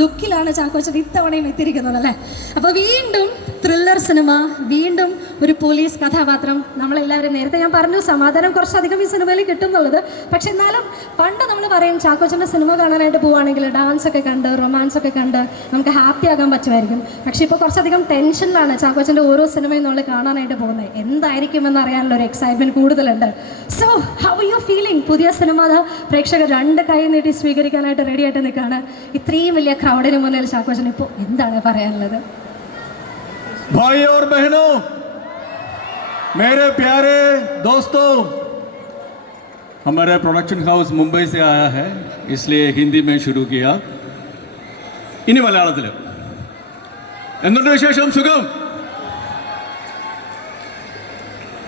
ലുക്കിലാണ് ചാക്കോച്ചൻ ഇത്തവണയും എത്തിയിരിക്കുന്നത് അല്ലേ. അപ്പോൾ വീണ്ടും ത്രില്ലർ സിനിമ, വീണ്ടും ഒരു പോലീസ് കഥാപാത്രം. നമ്മളെല്ലാവരും നേരത്തെ ഞാൻ പറഞ്ഞു സമാധാനം കുറച്ചധികം ഈ സിനിമയിൽ കിട്ടും എന്നുള്ളത്. പക്ഷെ എന്നാലും പണ്ട് നമ്മൾ പറയും ചാക്കോച്ചൻ്റെ സിനിമ കാണാനായിട്ട് പോവുകയാണെങ്കിൽ ഡാൻസ് ഒക്കെ കണ്ട് റൊമാൻസ് ഒക്കെ കണ്ട് നമുക്ക് ഹാപ്പി ആകാൻ പറ്റുമായിരിക്കും. പക്ഷെ ഇപ്പോൾ കുറച്ചധികം ടെൻഷനിലാണ് ചാക്കോച്ചൻ്റെ ഓരോ സിനിമയും നമ്മൾ കാണാനായിട്ട് പോകുന്നത്. എന്തായിരിക്കുമെന്ന് അറിയാനുള്ള ഒരു എക്സൈറ്റ്മെൻറ്റ് കൂടുതലുണ്ട്. So how you feeling? പുതിയ സിനിമ പ്രേക്ഷകർ രണ്ട് കൈ നീട്ടി സ്വീകരിക്കാനായിട്ട് റെഡി ആയിട്ട് നിൽക്കുകയാണ്. ഇത്രയും വലിയ ക്രൗഡിന് മുന്നിൽ ചാക്കോച്ചൻ ഇപ്പോൾ എന്താണ് പറയാനുള്ളത്? भाई और बहनों, मेरे प्यारे दोस्तों, हमारा प्रोडक्शन हाउस मुंबई से आया है, इसलिए हिंदी में शुरू किया. ഇനി മലയാളത്തിൽ എന്തുണ്ട് വിശേഷം? സുഖം?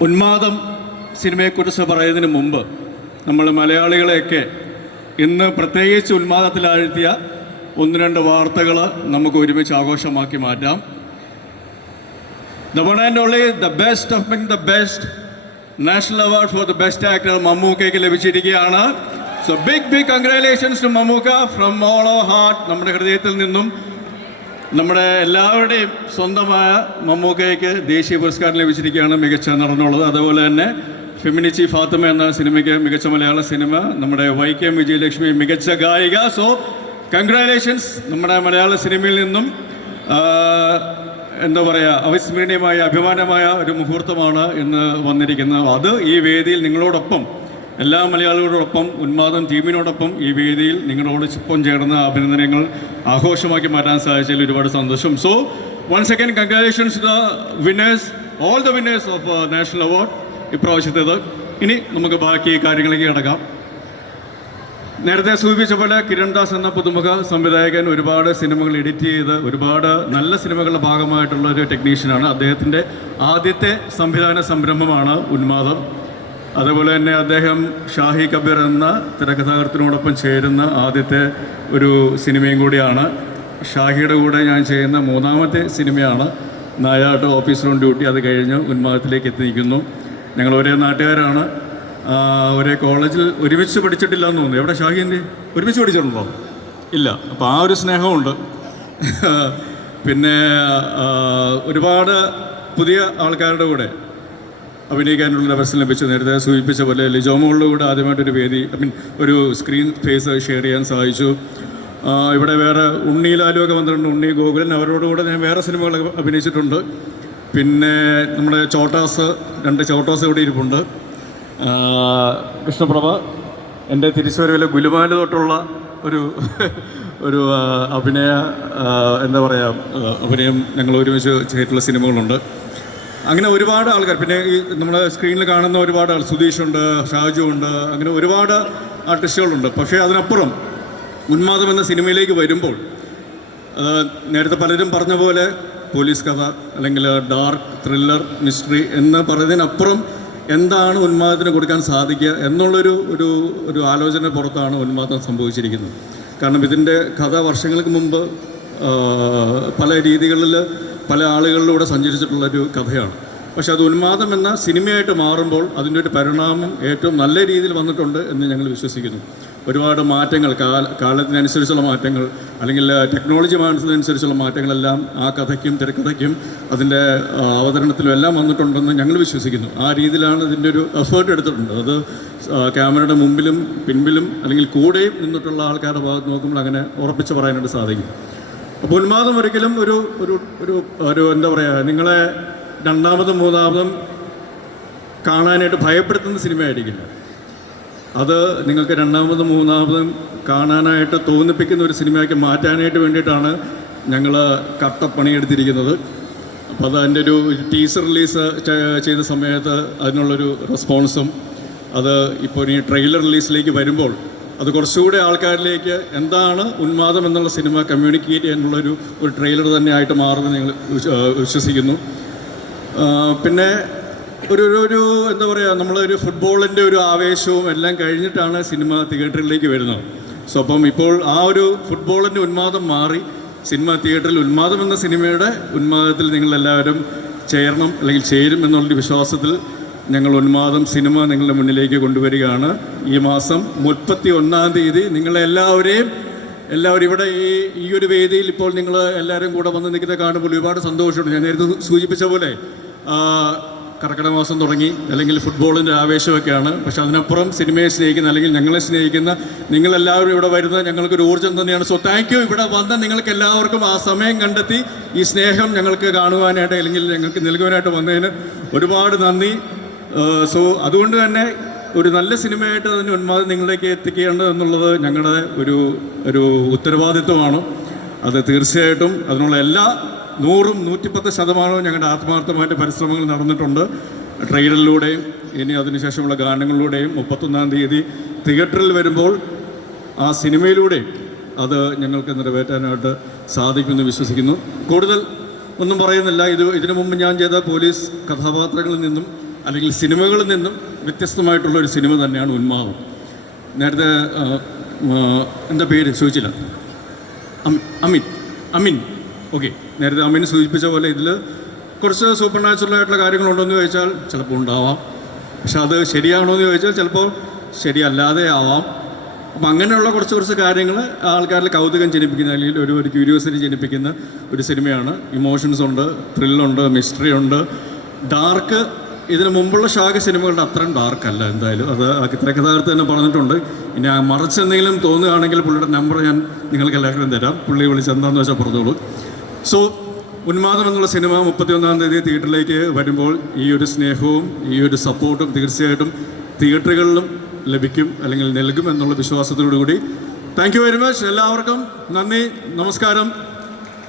ഉന്മാദം സിനിമയെക്കുറിച്ച് പറയുന്നതിന് മുമ്പ് നമ്മൾ മലയാളികളെയൊക്കെ ഇന്ന് പ്രത്യേകിച്ച് ഉന്മാദത്തിലാഴ്ത്തിയ ഒന്ന് രണ്ട് വാർത്തകൾ നമുക്ക് ഒരുമിച്ച് ആഘോഷമാക്കി മാറ്റാം. The one and only, the best of being the best, National Award for the Best Actor മമ്മൂക്കയ്ക്ക് ലഭിച്ചിരിക്കുകയാണ്. So big congratulations to Mammukka from all our heart. നമ്മുടെ ഹൃദയത്തിൽ നിന്നും നമ്മുടെ എല്ലാവരുടെയും സ്വന്തമായ മമ്മൂക്കയ്ക്ക് ദേശീയ പുരസ്കാരം ലഭിച്ചിരിക്കുകയാണ് മികച്ച നടനുള്ളത്. അതുപോലെ തന്നെ ഫെമിനിച്ചി ഫാത്തിമ എന്ന സിനിമയ്ക്ക് മികച്ച മലയാള സിനിമ, നമ്മുടെ വൈക്കം വിജയലക്ഷ്മി മികച്ച ഗായിക. So congratulations. നമ്മുടെ മലയാള സിനിമയിൽ നിന്നും എന്താ പറയുക, അവിസ്മരണീയമായ അഭിമാനമായ ഒരു മുഹൂർത്തമാണ് ഇന്ന് വന്നിരിക്കുന്നത്. അത് ഈ വേദിയിൽ നിങ്ങളോടൊപ്പം, എല്ലാ മലയാളികളോടൊപ്പം, ഉന്മാദം ടീമിനോടൊപ്പം ഈ വേദിയിൽ നിങ്ങളോട് ഒപ്പം ചേർന്ന അഭിനന്ദനങ്ങൾ ആഘോഷമാക്കി മാറ്റാൻ സാധിച്ചതിൽ ഒരുപാട് സന്തോഷം. So once again congratulations to the winners, all the winners of national award ഇപ്രാവശ്യത്തേത്. ഇനി നമുക്ക് ബാക്കി കാര്യങ്ങളിലേക്ക് കിടക്കാം. നേരത്തെ സൂചിപ്പിച്ച പോലെ കിരൺദാസ് എന്ന പുതുമുഖ സംവിധായകൻ ഒരുപാട് സിനിമകൾ എഡിറ്റ് ചെയ്ത് ഒരുപാട് നല്ല സിനിമകളുടെ ഭാഗമായിട്ടുള്ള ഒരു ടെക്നീഷ്യനാണ്. അദ്ദേഹത്തിൻ്റെ ആദ്യത്തെ സംവിധാന സംരംഭമാണ് ഉന്മാദം. അതുപോലെ തന്നെ അദ്ദേഹം ഷാഹി കബീർ എന്ന തിരക്കഥാകൃത്തിനോടൊപ്പം ചേരുന്ന ആദ്യത്തെ ഒരു സിനിമയും കൂടിയാണ്. ഷാഹിയുടെ കൂടെ ഞാൻ ചെയ്യുന്ന മൂന്നാമത്തെ സിനിമയാണ് നായാട്ട് ഓഫീസർ ഓൺ ഡ്യൂട്ടി. അത് കഴിഞ്ഞ് ഉന്മാദത്തിലേക്ക് എത്തിയിരിക്കുന്നു. ഞങ്ങൾ ഒരേ നാട്ടുകാരാണ്, ഒരേ കോളേജിൽ ഒരുമിച്ച് പഠിച്ചിട്ടില്ല എന്ന് തോന്നുന്നു. എവിടെ ഷാഹിൻ്റെ ഒരുമിച്ച് പഠിച്ചിട്ടുണ്ടോ? ഇല്ല. അപ്പോൾ ആ ഒരു സ്നേഹമുണ്ട്. പിന്നെ ഒരുപാട് പുതിയ ആൾക്കാരുടെ കൂടെ അഭിനയിക്കാനുള്ള അവസരം ലഭിച്ചു. നേരത്തെ സൂചിപ്പിച്ച പോലെ ലിജോമോളുടെ കൂടെ ആദ്യമായിട്ടൊരു വേദി, ഒരു സ്ക്രീൻ സ്പേസ് ഷെയർ ചെയ്യാൻ സാധിച്ചു. ഇവിടെ വേറെ ഉണ്ണി ലാലുവൊക്കെ വന്നിട്ടുണ്ട്, ഉണ്ണി ഗോകുലൻ, അവരോട് കൂടെ ഞാൻ വേറെ സിനിമകളൊക്കെ അഭിനയിച്ചിട്ടുണ്ട്. പിന്നെ നമ്മുടെ ചോട്ടാസ്, 2 ചോട്ടാസ് ഇവിടെ ഇരിപ്പുണ്ട്. കൃഷ്ണപ്രഭ, എൻ്റെ തിരിച്ചുവരവിലെ ഗുലുമാല തൊട്ടുള്ള ഒരു അഭിനയ എന്താ പറയുക അഭിനയം ഞങ്ങൾ ഒരുമിച്ച് ചെയ്തിട്ടുള്ള സിനിമകളുണ്ട്. അങ്ങനെ ഒരുപാട് ആൾക്കാർ, പിന്നെ ഈ നമ്മുടെ സ്ക്രീനിൽ കാണുന്ന ഒരുപാട് ആൾ, സുധീഷുണ്ട്, ഷാജു ഉണ്ട്, അങ്ങനെ ഒരുപാട് ആർട്ടിസ്റ്റുകളുണ്ട്. പക്ഷേ അതിനപ്പുറം ഉന്മാദം എന്ന സിനിമയിലേക്ക് വരുമ്പോൾ നേരത്തെ പലരും പറഞ്ഞ പോലെ പോലീസ് കഥ അല്ലെങ്കിൽ ഡാർക്ക് ത്രില്ലർ മിസ്റ്ററി എന്ന് പറയുന്നതിനപ്പുറം എന്താണ് ഉന്മാദത്തിന് കൊടുക്കാൻ സാധിക്കുക എന്നുള്ളൊരു ഒരു ആലോചന പുറത്താണ് ഉന്മാദം സംഭവിച്ചിരിക്കുന്നത്. കാരണം ഇതിൻ്റെ കഥ വർഷങ്ങൾക്ക് മുമ്പ് പല രീതികളിൽ പല ആളുകളിലൂടെ സഞ്ചരിച്ചിട്ടുള്ളൊരു കഥയാണ്. പക്ഷെ അത് ഉന്മാദം എന്ന സിനിമയായിട്ട് മാറുമ്പോൾ അതിൻ്റെ ഒരു പരിണാമം ഏറ്റവും നല്ല രീതിയിൽ വന്നിട്ടുണ്ട് എന്ന് ഞങ്ങൾ വിശ്വസിക്കുന്നു. ഒരുപാട് മാറ്റങ്ങൾ, കാലത്തിനനുസരിച്ചുള്ള മാറ്റങ്ങൾ അല്ലെങ്കിൽ ടെക്നോളജി മാറുന്നതിനനുസരിച്ചുള്ള മാറ്റങ്ങളെല്ലാം ആ കഥയ്ക്കും തിരക്കഥയ്ക്കും അതിൻ്റെ അവതരണത്തിലും എല്ലാം വന്നിട്ടുണ്ടെന്ന് ഞങ്ങൾ വിശ്വസിക്കുന്നു. ആ രീതിയിലാണ് ഇതിൻ്റെ ഒരു എഫേർട്ട് എടുത്തിട്ടുണ്ട്. അത് ക്യാമറയുടെ മുമ്പിലും പിൻപിലും അല്ലെങ്കിൽ കൂടെയും നിന്നിട്ടുള്ള ആൾക്കാരുടെ ഭാഗത്ത് നോക്കുമ്പോൾ അങ്ങനെ ഉറപ്പിച്ച് പറയാനായിട്ട് സാധിക്കും. അപ്പോൾ ഉന്മാദം ഒരിക്കലും ഒരു എന്താ പറയുക, നിങ്ങളെ രണ്ടാമതും മൂന്നാമതും കാണാനായിട്ട് ഭയപ്പെടുത്തുന്ന സിനിമയായിരിക്കില്ല. അത് നിങ്ങൾക്ക് രണ്ടാമതും മൂന്നാമതും കാണാനായിട്ട് തോന്നിപ്പിക്കുന്ന ഒരു സിനിമയാക്കി മാറ്റാനായിട്ട് വേണ്ടിയിട്ടാണ് ഞങ്ങൾ കട്ടപ്പണിയെടുത്തിരിക്കുന്നത്. അപ്പോൾ അത് അതിൻ്റെ ഒരു ടീസർ റിലീസ് ചെയ്ത സമയത്ത് അതിനുള്ളൊരു റെസ്പോൺസും അത് ഇപ്പോൾ ഈ ട്രെയിലർ റിലീസിലേക്ക് വരുമ്പോൾ അത് കുറച്ചുകൂടെ ആൾക്കാരിലേക്ക് എന്താണ് ഉന്മാദം എന്നുള്ള സിനിമ കമ്മ്യൂണിക്കേറ്റ് ചെയ്യാനുള്ളൊരു ട്രെയിലർ തന്നെ ആയിട്ട് മാറുമെന്ന് ഞങ്ങൾ വിശ്വസിക്കുന്നു. പിന്നെ ഒരു എന്താ പറയുക, നമ്മളൊരു ഫുട്ബോളിൻ്റെ ഒരു ആവേശവും എല്ലാം കഴിഞ്ഞിട്ടാണ് സിനിമ തിയേറ്ററിലേക്ക് വരുന്നത്. സോ അപ്പം ഇപ്പോൾ ആ ഒരു ഫുട്ബോളിൻ്റെ ഉന്മാദം മാറി സിനിമ തിയേറ്ററിൽ ഉന്മാദം എന്ന സിനിമയുടെ ഉന്മാദത്തിൽ നിങ്ങളെല്ലാവരും ചേരണം അല്ലെങ്കിൽ ചേരും എന്നുള്ളൊരു വിശ്വാസത്തിൽ ഞങ്ങൾ ഉന്മാദം സിനിമ നിങ്ങളുടെ മുന്നിലേക്ക് കൊണ്ടുവരികയാണ്. ഈ മാസം 31-ാം തീയതി നിങ്ങളെല്ലാവരെയും എല്ലാവരും ഇവിടെ ഈ ഒരു വേദിയിൽ ഇപ്പോൾ നിങ്ങൾ എല്ലാവരും കൂടെ വന്ന് നിൽക്കുന്ന കാണുമ്പോൾ ഒരുപാട് സന്തോഷമുണ്ട്. ഞാൻ നേരത്തെ സൂചിപ്പിച്ച പോലെ കർക്കിടക മാസം തുടങ്ങി, അല്ലെങ്കിൽ ഫുട്ബോളിൻ്റെ ആവേശമൊക്കെയാണ്. പക്ഷെ അതിനപ്പുറം സിനിമയെ സ്നേഹിക്കുന്ന, അല്ലെങ്കിൽ ഞങ്ങളെ സ്നേഹിക്കുന്ന നിങ്ങളെല്ലാവരും ഇവിടെ വരുന്നത് ഞങ്ങൾക്കൊരു ഊർജ്ജം തന്നെയാണ്. So thank you. ഇവിടെ വന്ന നിങ്ങൾക്ക് എല്ലാവർക്കും ആ സമയം കണ്ടെത്തി ഈ സ്നേഹം ഞങ്ങൾക്ക് കാണുവാനായിട്ട്, അല്ലെങ്കിൽ ഞങ്ങൾക്ക് നൽകുവാനായിട്ട് വന്നതിന് ഒരുപാട് നന്ദി. സോ അതുകൊണ്ട് തന്നെ ഒരു നല്ല സിനിമയായിട്ട് അതിന് ഉന്മാദം നിങ്ങളിലേക്ക് എത്തിക്കേണ്ടത് എന്നുള്ളത് ഞങ്ങളുടെ ഒരു ഉത്തരവാദിത്വമാണ്. അത് തീർച്ചയായിട്ടും അതിനുള്ള എല്ലാ 100-110% ഞങ്ങളുടെ ആത്മാർത്ഥമായിട്ട് പരിശ്രമങ്ങൾ നടന്നിട്ടുണ്ട്. ട്രെയിലറിലൂടെയും ഇനി അതിനുശേഷമുള്ള ഗാനങ്ങളിലൂടെയും 31-ാം തീയതി തിയേറ്ററിൽ വരുമ്പോൾ ആ സിനിമയിലൂടെയും അത് ഞങ്ങൾക്ക് നിറവേറ്റാനായിട്ട് സാധിക്കുമെന്ന് വിശ്വസിക്കുന്നു. കൂടുതൽ ഒന്നും പറയുന്നില്ല. ഇതിനു മുമ്പ് ഞാൻ ചെയ്ത പോലീസ് കഥാപാത്രങ്ങളിൽ നിന്നും അല്ലെങ്കിൽ സിനിമകളിൽ നിന്നും വ്യത്യസ്തമായിട്ടുള്ള ഒരു സിനിമ തന്നെയാണ് ഉന്മാദം. നേരത്തെ എന്താ പേര് ചോദിച്ചില്ല, അമിൻ. ഓക്കെ, നേരത്തെ അമിൻ സൂചിപ്പിച്ച പോലെ ഇതിൽ കുറച്ച് സൂപ്പർ നാച്ചുറൽ ആയിട്ടുള്ള കാര്യങ്ങളുണ്ടോ എന്ന് ചോദിച്ചാൽ ചിലപ്പോൾ ഉണ്ടാവാം. പക്ഷെ അത് ശരിയാണോ എന്ന് ചോദിച്ചാൽ ചിലപ്പോൾ ശരിയല്ലാതെ ആവാം. അപ്പം അങ്ങനെയുള്ള കുറച്ച് കാര്യങ്ങൾ ആൾക്കാരിൽ കൗതുകം ജനിപ്പിക്കുന്ന, അല്ലെങ്കിൽ ഒരു ക്യൂരിയോസിറ്റി ജനിപ്പിക്കുന്ന ഒരു സിനിമയാണ്. ഇമോഷൻസ് ഉണ്ട്, ത്രില്ലുണ്ട്, മിസ്റ്ററി ഉണ്ട്, ഡാർക്ക്. ഇതിന് മുമ്പുള്ള ഷാഗ സിനിമകളുടെ അത്രയും ഡാർക്കല്ല എന്തായാലും. അത് തിരക്കഥാകൃത്ത് തന്നെ പറഞ്ഞിട്ടുണ്ട്. ഇനി മറിച്ചെന്തെങ്കിലും തോന്നുകയാണെങ്കിൽ പുള്ളിയുടെ നമ്പർ ഞാൻ നിങ്ങൾക്ക് എല്ലാവരും തരാം. പുള്ളി വിളിച്ച് എന്താണെന്ന് വെച്ചാൽ പറഞ്ഞോളൂ. സോ ഉന്മാദം എന്നുള്ള സിനിമ 31-ാം തീയതി തിയേറ്ററിലേക്ക് വരുമ്പോൾ ഈ ഒരു സ്നേഹവും ഈ ഒരു സപ്പോർട്ടും തീർച്ചയായിട്ടും തിയേറ്ററുകളിലും ലഭിക്കും, അല്ലെങ്കിൽ നൽകും എന്നുള്ള വിശ്വാസത്തോടുകൂടി താങ്ക് യു വെരി മച്ച്. എല്ലാവർക്കും നന്ദി, നമസ്കാരം,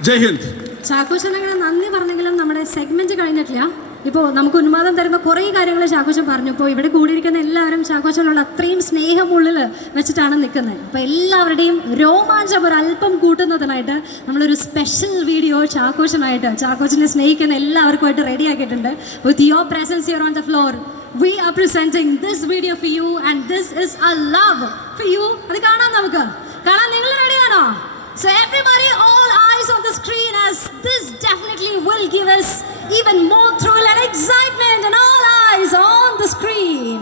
ജയ് ഹിന്ദ്. ചാക്കോച്ചൻ അങ്ങനെ നന്ദി പറഞ്ഞെങ്കിലും നമ്മുടെ സെഗ്മെന്റ് കഴിഞ്ഞിട്ടില്ല. ഇപ്പോൾ നമുക്ക് ഉന്മാദം തരുന്ന കുറേ കാര്യങ്ങൾ ചാക്കോച്ചൻ പറഞ്ഞു. ഇപ്പോൾ ഇവിടെ കൂടിയിരിക്കുന്ന എല്ലാവരും ചാക്കോച്ചനുള്ള അത്രയും സ്നേഹം ഉള്ളിൽ വെച്ചിട്ടാണ് നിൽക്കുന്നത്. അപ്പോൾ എല്ലാവരുടെയും രോമാഞ്ചം ഒരല്പം കൂട്ടുന്നതിനായിട്ട് നമ്മളൊരു സ്പെഷ്യൽ വീഡിയോ ചാക്കോച്ചനെ സ്നേഹിക്കുന്ന എല്ലാവർക്കുമായിട്ട് റെഡി ആക്കിയിട്ടുണ്ട്. With your presence here on the floor we are presenting this video for you, and this is a love for you. അത് കാണാൻ നിങ്ങൾ റെഡിയാണോ? So everybody, all eyes on the screen, as this definitely will give us even more thrill and excitement, and all eyes on the screen.